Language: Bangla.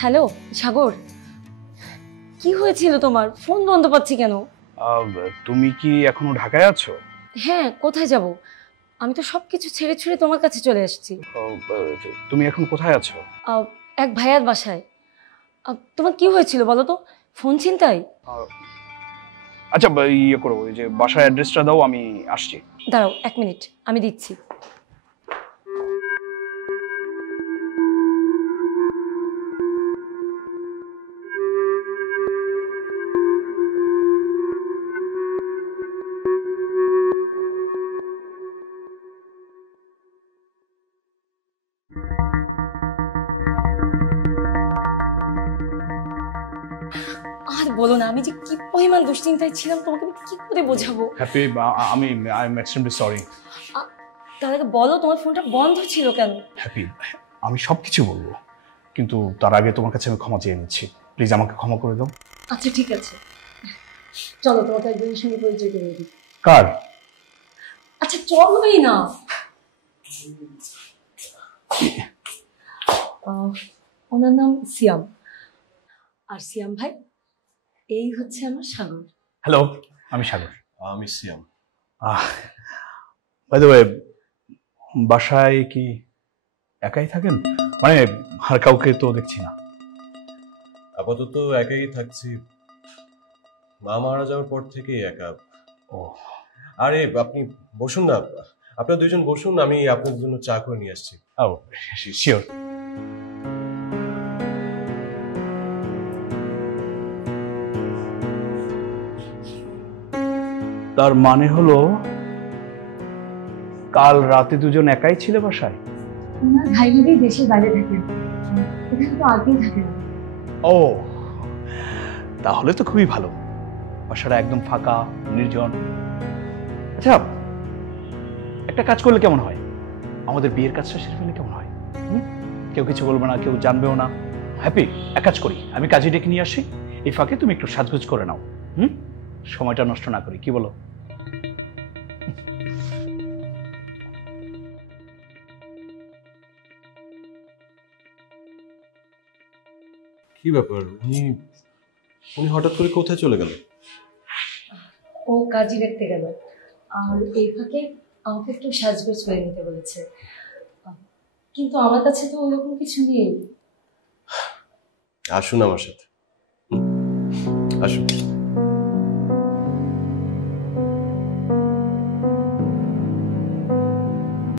হ্যালো সাগর, কি হয়েছিল তোমার? ফোন বন্ধ পাচ্ছি কেন? তুমি কি এখনো ঢাকায় আছো? হ্যাঁ, কোথায় যাব? আমি তো সবকিছু ছেড়ে ছুড়ে তোমার কাছে চলে এসেছি। তুমি এখন কোথায় আছো? আহ, এক ভাইয়ার বাসায়। তোমার কি হয়েছিল বলো তো? ফোন ছিনতাই? আচ্ছা, ইয়ে করো, ওই যে বাসার অ্যাড্রেসটা দাও, আমি আসছি। দাঁড়াও 1 মিনিট, আমি দিচ্ছি। আর বলো না, আমি যে কি পরিমাণ দুশ্চিন্তায় ছিলাম তোমাকে আমি কি করে বোঝাবো। Happy, I am extremely sorry. তার আগে বলো, তোমার ফোনটা বন্ধ ছিল কেন? হ্যাপি, আমি সবকিছু বলবো, কিন্তু তার আগে তোমার কাছে আমি ক্ষমা চেয়ে নিচ্ছি। প্লিজ আমাকে ক্ষমা করে দাও। আচ্ছা ঠিক আছে, চলো তোমাকে একজনের সঙ্গে পরিচয় করে দিই। কার? আচ্ছা চলোই না। ওনার নাম সিয়াম। আর সিয়াম ভাই, এই হচ্ছে আমার সাগর। হ্যালো, আমি সাগর। আমি সিয়াম। বাই দ্য ওয়ে, বাসায় কি একাই থাকেন? মানে আর কাউকে তো দেখছি না। আপাতত একাই থাকছি, মা মারা যাওয়ার পর থেকে একা। ও, আরে আপনি বসুন না, আপনারা দুইজন বসুন, আমি আপনাদের জন্য চা করে নিয়ে আসছি। ও শিওর। তার মানে হলো কাল রাতে দুজন একাই ছিলে বাসায়? ওনার ভাই ভাবি দেশের বাইরে থাকেন, এখানে তো আগেই থাকে না। ও, তাহলে তো খুবই ভালো। বাসাটা একদম ফাঁকা, নির্জন। আচ্ছা, একটা কাজ করলে কেমন হয়? আমাদের বিয়ের কাজটা সেরে ফেলে কেমন হয়? কেউ কিছু বলবে না, কেউ জানবেও না। হ্যাপি, এক কাজ করি, আমি কাজে ডেকে নিয়ে আসি, এই ফাঁকে তুমি একটু সাজগোজ করে নাও। সময়টা নষ্ট না করি, কি বলো? কি ব্যাপার, উনি উনি হঠাৎ করে কোথায় চলে গেল? ও কাজই দেখতে গেল, আর এই ফাঁকে আমাকে একটু সাজগোজ করে নিতে বলেছে, কিন্তু আমার কাছে তো ওরকম কিছু নেই। আসুন আমার সাথে, আসুন।